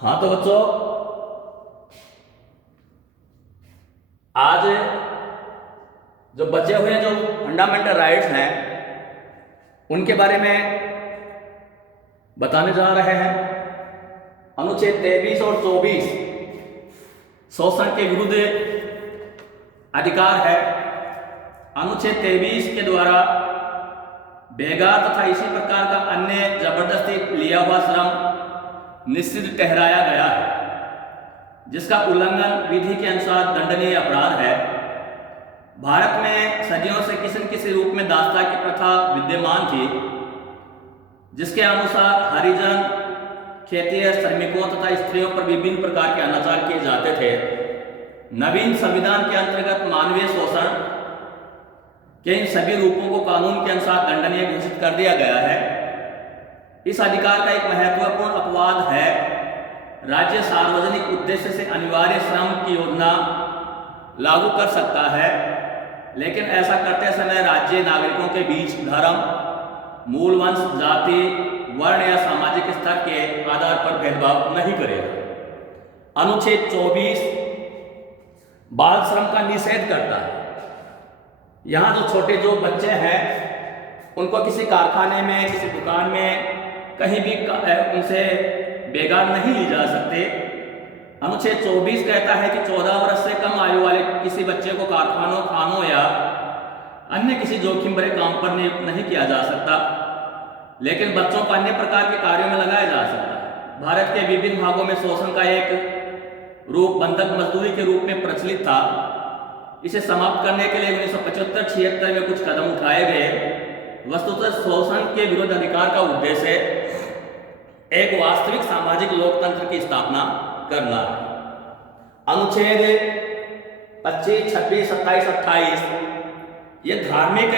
हाँ तो बच्चों, आज जो बचे हुए जो फंडामेंटल राइट्स हैं उनके बारे में बताने जा रहे हैं। अनुच्छेद 23 और 24 शोषण के विरुद्ध अधिकार है। अनुच्छेद 23 के द्वारा बेगार तथा इसी प्रकार का अन्य जबरदस्ती लिया हुआ श्रम निश्चित ठहराया गया है, जिसका उल्लंघन विधि के अनुसार दंडनीय अपराध है। भारत में सदियों से किसी न किसी रूप में दास्ता की प्रथा विद्यमान थी, जिसके अनुसार हरिजन, खेतीय श्रमिकों तथा स्त्रियों पर विभिन्न प्रकार के अनाचार किए जाते थे। नवीन संविधान के अंतर्गत मानवीय शोषण के इन सभी रूपों को कानून के अनुसार दंडनीय घोषित कर दिया गया है। इस अधिकार का एक महत्वपूर्ण अपवाद है, राज्य सार्वजनिक उद्देश्य से अनिवार्य श्रम की योजना लागू कर सकता है, लेकिन ऐसा करते समय राज्य नागरिकों के बीच धर्म, मूल वंश, जाति, वर्ण या सामाजिक स्तर के आधार पर भेदभाव नहीं करेगा। अनुच्छेद 24 बाल श्रम का निषेध करता है। यहाँ जो छोटे जो बच्चे हैं उनको किसी कारखाने में, किसी दुकान में, कहीं भी उनसे बेगार नहीं ली जा सकते। अनुच्छेद 24 कहता है कि 14 वर्ष से कम आयु वाले किसी बच्चे को कारखानों, खानों या अन्य किसी जोखिम भरे काम पर नियुक्त नहीं किया जा सकता, लेकिन बच्चों को अन्य प्रकार के कार्यों में लगाया जा सकता है। भारत के विभिन्न भागों में शोषण का एक रूप बंधक मजदूरी के रूप में प्रचलित था। इसे समाप्त करने के लिए 1975-76 में कुछ कदम उठाए गए। वस्तुतः शोषण के विरुद्ध अधिकार का उद्देश्य एक वास्तविक सामाजिक लोकतंत्र की स्थापना करना है। अनुच्छेद 25, 26, 27, 28 ये धार्मिक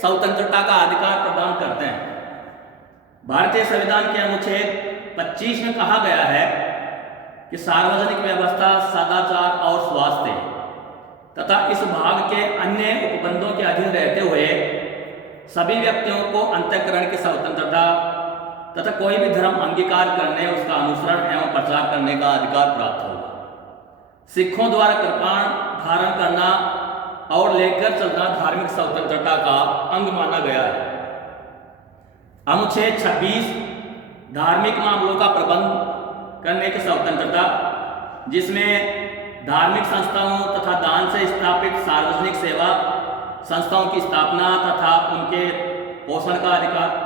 स्वतंत्रता का अधिकार प्रदान करते हैं। भारतीय संविधान के अनुच्छेद 25 में कहा गया है कि सार्वजनिक व्यवस्था, सदाचार और स्वास्थ्य तथा इस भाग के अन्य उपबंधों के अधीन रहते हुए सभी व्यक्तियों को अंतःकरण की स्वतंत्रता तथा कोई भी धर्म अंगीकार करने, उसका अनुसरण एवं प्रचार करने का अधिकार प्राप्त होगा। सिखों द्वारा कृपाण धारण करना और लेकर चलना धार्मिक स्वतंत्रता का अंग माना गया है। अनुच्छेद 26 धार्मिक मामलों का प्रबंध करने की स्वतंत्रता, जिसमें धार्मिक संस्थाओं तथा दान से स्थापित सार्वजनिक सेवा संस्थाओं की स्थापना तथा उनके पोषण का अधिकार,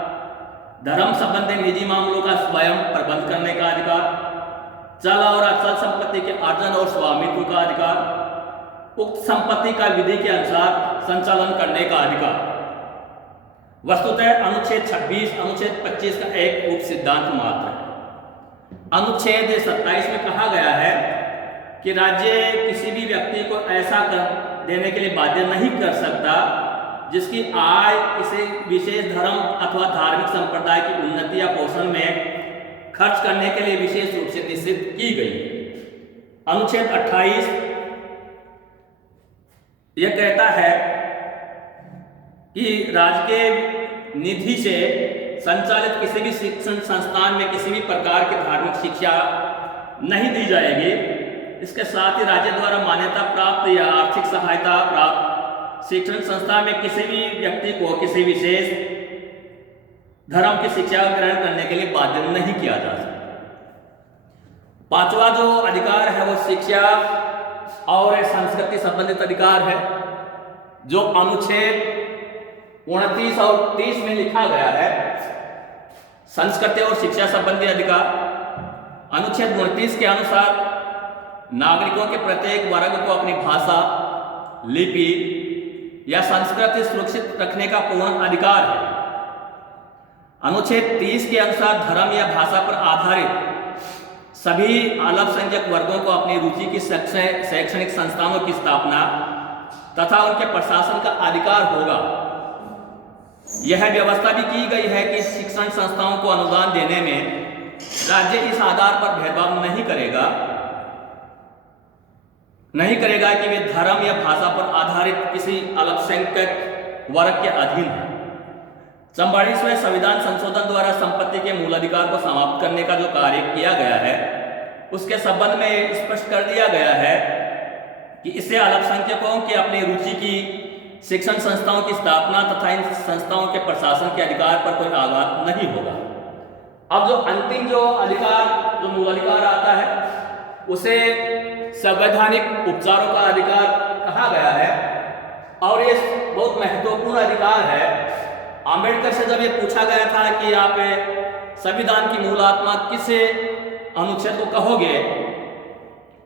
धर्म संबंधी निजी मामलों का स्वयं प्रबंध करने का अधिकार, चल और अचल संपत्ति के अर्जन और स्वामित्व का अधिकार, उक्त संपत्ति का विधि के अनुसार संचालन करने का अधिकार। वस्तुतः अनुच्छेद 26 अनुच्छेद 25 का एक उप सिद्धांत मात्र है। अनुच्छेद 27 में कहा गया है कि राज्य किसी भी व्यक्ति को ऐसा कर देने के लिए बाध्य नहीं कर सकता जिसकी आय किसी विशेष धर्म अथवा धार्मिक संप्रदाय की उन्नति या पोषण में खर्च करने के लिए विशेष रूप से निश्चित की गई। अनुच्छेद 28 यह कहता है कि राजकीय निधि से संचालित किसी भी शिक्षण संस्थान में किसी भी प्रकार की धार्मिक शिक्षा नहीं दी जाएगी। इसके साथ ही राज्य द्वारा मान्यता प्राप्त या आर्थिक सहायता प्राप्त शिक्षण संस्था में किसी भी व्यक्ति को किसी विशेष धर्म की शिक्षा ग्रहण करने के लिए बाध्य नहीं किया जा सकता। पांचवा जो अधिकार है वो शिक्षा और संस्कृति संबंधित अधिकार है, जो अनुच्छेद 29 और 30 में लिखा गया है। संस्कृति और शिक्षा संबंधी अधिकार, अनुच्छेद 29 के अनुसार नागरिकों के प्रत्येक वर्ग को अपनी भाषा, लिपि या संस्कृति सुरक्षित रखने का पूर्ण अधिकार है। अनुच्छेद 30 के अनुसार धर्म या भाषा पर आधारित सभी अल्पसंख्यक वर्गों को अपनी रुचि की शैक्षणिक संस्थानों की स्थापना तथा उनके प्रशासन का अधिकार होगा। यह व्यवस्था भी की गई है कि शिक्षण संस्थाओं को अनुदान देने में राज्य इस आधार पर भेदभाव नहीं करेगा कि वे धर्म या भाषा पर आधारित किसी अल्पसंख्यक वर्ग के अधीन है। 44वें संविधान संशोधन द्वारा संपत्ति के मूल अधिकार को समाप्त करने का जो कार्य किया गया है उसके संबंध में स्पष्ट कर दिया गया है कि इससे अल्पसंख्यकों के अपनी रुचि की शिक्षण संस्थाओं की स्थापना तथा इन संस्थाओं के प्रशासन के अधिकार पर कोई आघात नहीं होगा। अब जो अंतिम जो अधिकार, जो मूल अधिकार आता है, उसे संवैधानिक उपचारों का अधिकार कहा गया है और ये बहुत महत्वपूर्ण अधिकार है। आम्बेडकर से जब ये पूछा गया था कि आप संविधान की मूल आत्मा किस अनुच्छेद को कहोगे,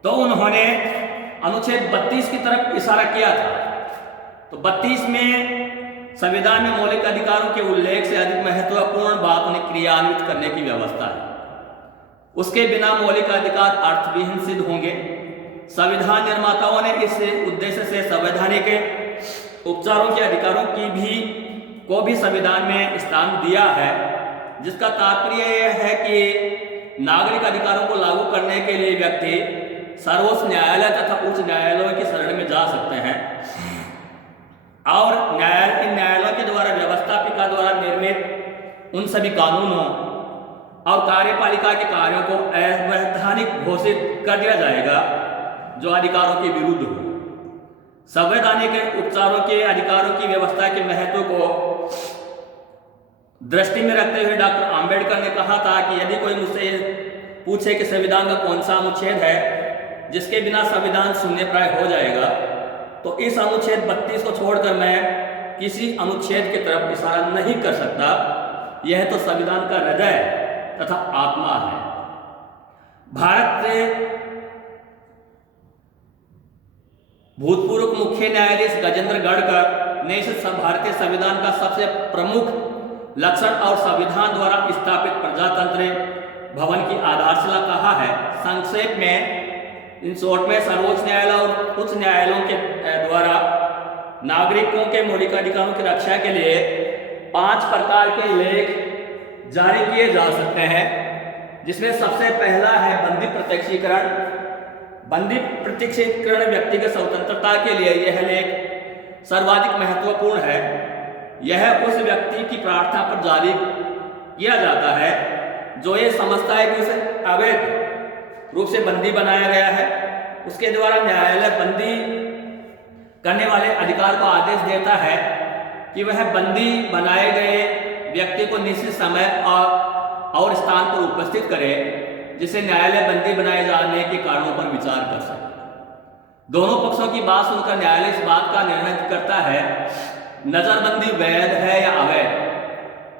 तो उन्होंने अनुच्छेद 32 की तरफ इशारा किया था। तो 32 में संविधान में मौलिक अधिकारों के उल्लेख से अधिक महत्वपूर्ण बात उन्हें क्रियान्वित करने की व्यवस्था है। उसके बिना मौलिक अधिकार अर्थविहीन सिद्ध होंगे। संविधान निर्माताओं ने इस उद्देश्य से संवैधानिक उपचारों के अधिकारों को भी संविधान में स्थान दिया है, जिसका तात्पर्य यह है कि नागरिक अधिकारों को लागू करने के लिए व्यक्ति सर्वोच्च न्यायालय तथा उच्च न्यायालयों की शरण में जा सकते हैं और इन न्यायालयों के द्वारा व्यवस्थापिका द्वारा निर्मित उन सभी कानूनों और कार्यपालिका के कार्यों को अवैधानिक घोषित कर दिया जाएगा जो अधिकारों के विरुद्ध हो। संवैधानिक उपचारों के अधिकारों की व्यवस्था के महत्व को दृष्टि में रखते हुए डॉक्टर आम्बेडकर ने कहा था कि यदि कोई मुझसे पूछे कि संविधान का कौन सा अनुच्छेद है जिसके बिना संविधान शून्यप्राय हो जाएगा, तो इस अनुच्छेद 32 को छोड़कर मैं किसी अनुच्छेद की तरफ इशारा नहीं कर सकता। यह तो संविधान का हृदय तथा आत्मा है। भारत के भूतपूर्व मुख्य न्यायाधीश गजेंद्र गढ़कर ने इस भारतीय संविधान का सबसे प्रमुख लक्षण और संविधान द्वारा स्थापित प्रजातंत्र भवन की आधारशिला कहा है। संक्षेप में, इन शॉर्ट में, सर्वोच्च न्यायालय और उच्च न्यायालयों के द्वारा नागरिकों के मौलिक अधिकारों की रक्षा के लिए 5 प्रकार के लेख जारी किए जा सकते हैं, जिसमें सबसे पहला है बंदी प्रत्यक्षीकरण। बंदी प्रत्यक्षीकरण व्यक्तिगत स्वतंत्रता के लिए यह लेख सर्वाधिक महत्वपूर्ण है। यह उस व्यक्ति की प्रार्थना पर जारी किया जाता है जो ये समझता है कि उसे अवैध रूप से बंदी बनाया गया है। उसके द्वारा न्यायालय बंदी करने वाले अधिकार को आदेश देता है कि वह बंदी बनाए गए व्यक्ति को निश्चित समय और स्थान पर उपस्थित करे, जिसे न्यायालय बंदी बनाए जाने के कारणों पर विचार कर सके। दोनों पक्षों की बात सुनकर न्यायालय इस बात का निर्णय करता है नजरबंदी वैध है या अवैध,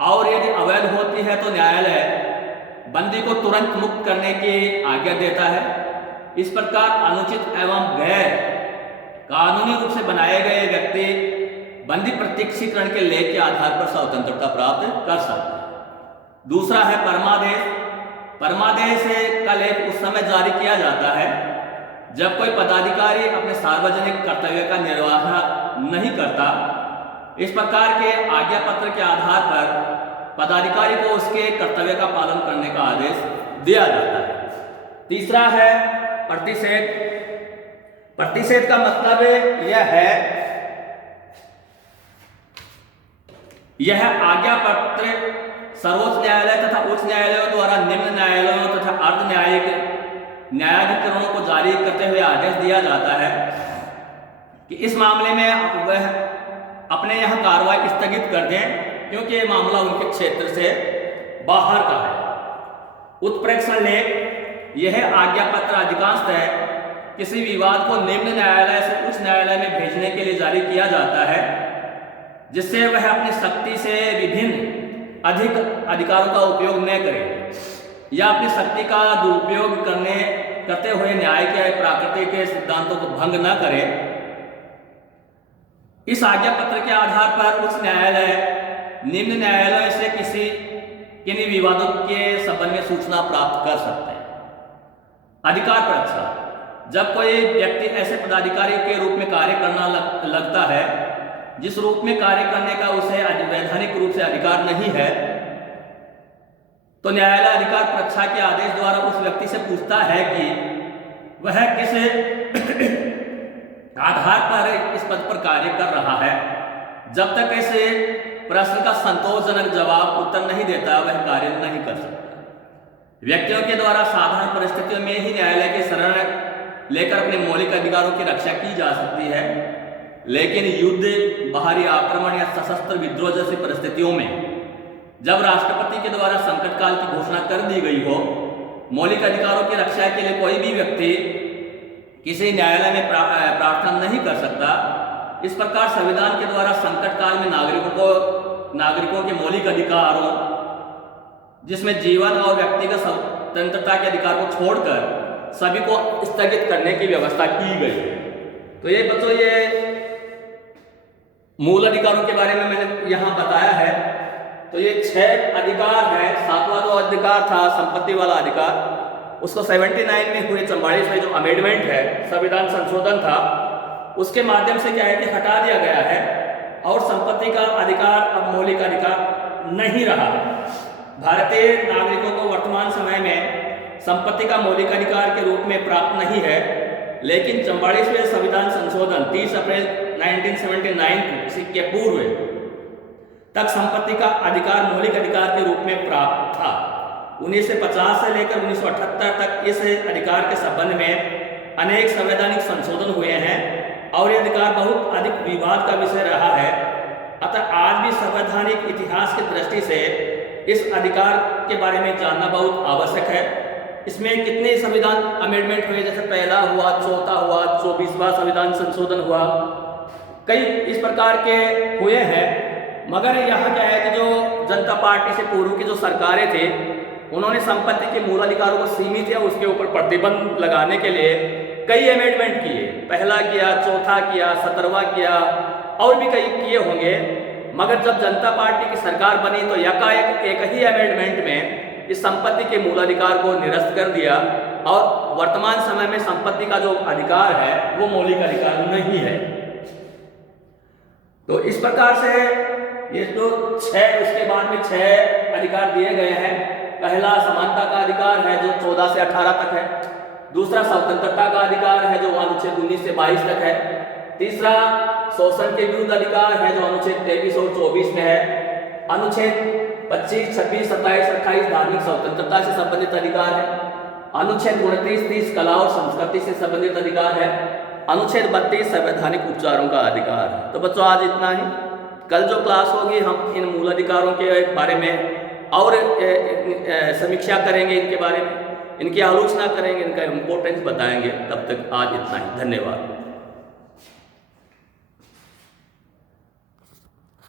और यदि अवैध होती है तो न्यायालय बंदी को तुरंत मुक्त करने की आज्ञा देता है। इस प्रकार अनुचित एवं गैर कानूनी रूप से बनाए गए व्यक्ति बंदी प्रत्यक्षीकरण के लेख के आधार पर स्वतंत्रता प्राप्त कर सकते हैं। दूसरा है परमादेश। परमादेश का लेख उस समय जारी किया जाता है जब कोई पदाधिकारी अपने सार्वजनिक कर्तव्य का निर्वाह नहीं करता। इस प्रकार के आज्ञा पत्र के आधार पर पदाधिकारी को उसके कर्तव्य का पालन करने का आदेश दिया जाता है। तीसरा है प्रतिषेध। प्रतिषेध का मतलब यह आज्ञा पत्र सर्वोच्च न्यायालय तथा उच्च न्यायालयों द्वारा निम्न न्यायालयों तथा अर्ध न्यायिक न्यायाधिकरणों को जारी करते हुए आदेश दिया जाता है कि इस मामले में वह अपने यहाँ कार्रवाई स्थगित कर दें, क्योंकि ये मामला उनके क्षेत्र से बाहर का है। उत्प्रेक्षण लेख यह आज्ञा पत्र अधिकांशतः किसी विवाद को निम्न न्यायालय से उच्च न्यायालय में भेजने के लिए जारी किया जाता है, जिससे वह अपनी शक्ति से विभिन्न अधिक अधिकारों का उपयोग न करे या अपनी शक्ति का दुरुपयोग करते हुए न्याय के प्राकृतिक सिद्धांतों को भंग न करे। इस आज्ञा पत्र के आधार पर उच्च न्यायालय निम्न न्यायालय से किन्हीं विवादों के संबंध में सूचना प्राप्त कर सकते हैं। अधिकार परीक्षा। जब कोई व्यक्ति ऐसे पदाधिकारी के रूप में कार्य करना लगता है जिस रूप में कार्य करने का उसे वैधानिक रूप से अधिकार नहीं है, तो न्यायालय अधिकार परीक्षा के आदेश द्वारा उस व्यक्ति से पूछता है कि वह किस आधार पर इस पद पर कार्य कर रहा है। जब तक ऐसे प्रश्न का संतोषजनक जवाब उत्तर नहीं देता, वह कार्य नहीं कर सकता। व्यक्तियों के द्वारा साधारण परिस्थितियों में ही न्यायालय के शरण लेकर अपने मौलिक अधिकारों की रक्षा की जा सकती है, लेकिन युद्ध, बाहरी आक्रमण या सशस्त्र विद्रोह जैसी परिस्थितियों में जब राष्ट्रपति के द्वारा संकट काल की घोषणा कर दी गई हो, मौलिक अधिकारों की रक्षा के लिए कोई भी व्यक्ति किसी न्यायालय में प्रार्थना नहीं कर सकता। इस प्रकार संविधान के द्वारा संकट काल में नागरिकों के मौलिक अधिकारों, जिसमें जीवन और व्यक्तिगत स्वतंत्रता के अधिकार को छोड़कर सभी को स्थगित करने की व्यवस्था की गई है। तो ये बच्चों, ये मूल अधिकारों के बारे में मैंने यहाँ बताया है। तो ये 6 अधिकार है। 7वां जो अधिकार था संपत्ति वाला अधिकार, उसको 79 में हुए 44 में जो अमेंडमेंट है, संविधान संशोधन था, उसके माध्यम से क्या है कि हटा दिया गया है और संपत्ति का अधिकार अब मौलिक अधिकार नहीं रहा। भारतीय नागरिकों को वर्तमान समय में संपत्ति का मौलिक अधिकार के रूप में प्राप्त नहीं है, लेकिन 44वें संविधान संशोधन 30 अप्रैल 1979 के पूर्व तक संपत्ति का अधिकार मौलिक अधिकार के रूप में प्राप्त था। 1950 से लेकर 1978 तक इस अधिकार के संबंध में अनेक संवैधानिक संशोधन हुए हैं और यह अधिकार बहुत अधिक विवाद का विषय रहा है। अतः आज भी संवैधानिक इतिहास की दृष्टि से इस अधिकार के बारे में जानना बहुत आवश्यक है। इसमें कितने संविधान अमेंडमेंट हुए, जैसे पहला हुआ, चौथा हुआ, 24वां संविधान संशोधन हुआ, कई इस प्रकार के हुए हैं। मगर यहाँ क्या है कि जो जनता पार्टी से पूर्व की जो सरकारें थे, उन्होंने संपत्ति के मूल अधिकारों को सीमित या उसके ऊपर प्रतिबंध लगाने के लिए कई अमेंडमेंट किए। पहला किया, चौथा किया, 17वां किया और भी कई किए होंगे। मगर जब जनता पार्टी की सरकार बनी तो यकाएक एक ही अमेंडमेंट में इस संपत्ति के मूल अधिकार को निरस्त कर दिया और वर्तमान समय में संपत्ति का जो अधिकार है वो मौलिक अधिकार नहीं है। तो इस प्रकार से ये जो 6, उसके बाद में 6 अधिकार दिए गए हैं। पहला समानता का अधिकार है जो 14 से 18 तक है। दूसरा स्वतंत्रता का अधिकार है जो अनुच्छेद 19 से 22 तक है। तीसरा शोषण के विरुद्ध अधिकार है जो अनुच्छेद 23 और 24 में है। अनुच्छेद 25, 26, 27, 28 धार्मिक स्वतंत्रता से संबंधित अधिकार है। अनुच्छेद 29, 30 कला और संस्कृति से संबंधित अधिकार है। अनुच्छेद 32 संवैधानिक उपचारों का अधिकार है। तो बच्चों आज इतना ही। कल जो क्लास होगी हम इन मूल अधिकारों के बारे में और समीक्षा करेंगे, इनके बारे में इनकी आलोचना करेंगे, इनका इम्पोर्टेंस बताएंगे। तब तक आज इतना ही। धन्यवाद।